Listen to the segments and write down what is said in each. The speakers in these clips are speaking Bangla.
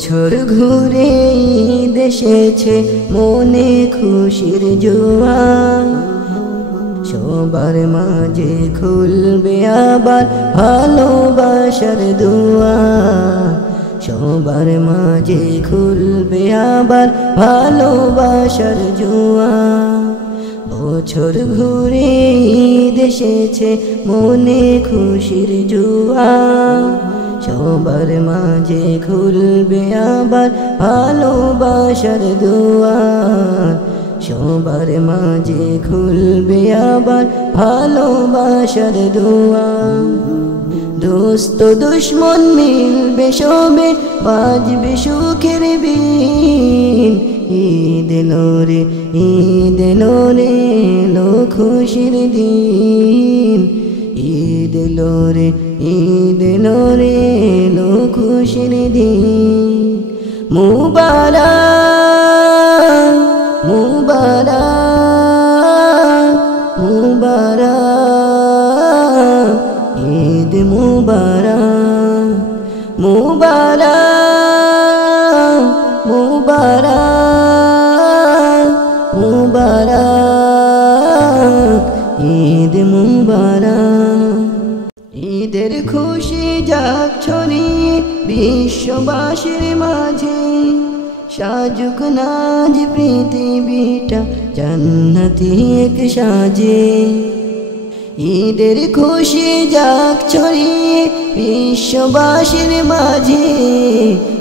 বছর ঘুরে ঈদ এসেছে, মনে খুশির জোয়ার। সবার মাঝে খুলবে আবার ভালোবাসার দুয়ার। সবার মাঝে খুলবে আবার ভালোবাসার জোয়ার। বছর ঘুরে ঈদ এসেছে, মনে খুশির জোয়ার। সবার মাঝে খুলবে আবার ভালোবাসার দুয়ার। সবার মাঝে খুলবে আবার ভালোবাসার দুয়ার। দোস্ত দুশ্মন মিলবে সবে, বাজবে সুখের বিন। ঈদ এলো রে, ঈদ এলো রে, এলো খুশির দিন। ঈদ এলো রে, ঈদ এলো রে, এলো খুশির দিন। মুবারক মুবারক মুবারক, ঈদ মুবারক মুবারক মুবারক মুবারক, ঈদ মুবারক। ঈদের খুশি যাক ছড়িয়ে বিশ্ববাসীর মাঝে, সাজুক নাজ পৃথিবীটা জান্নাতি এক সাজে। ঈদের খুশি যাক ছড়িয়ে বিশ্ববাসীর মাঝে,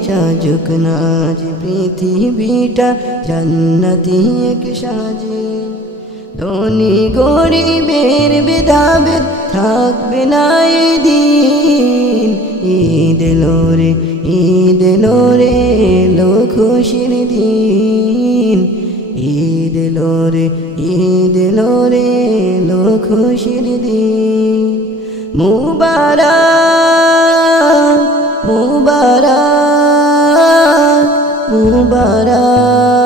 সাজুক নাজ পৃথিবীটা জান্নাতি এক সাজে। ধনী গরিবের ভেদাভেদ থাকবে না এদিন। ঈদ এলো রে, ঈদ এলো রে, এলো খুশির দিন। ঈদ এলো রে, ঈদ এলো রে, এলো খুশির দিন। মুবারক, মুবারক, মুবারক।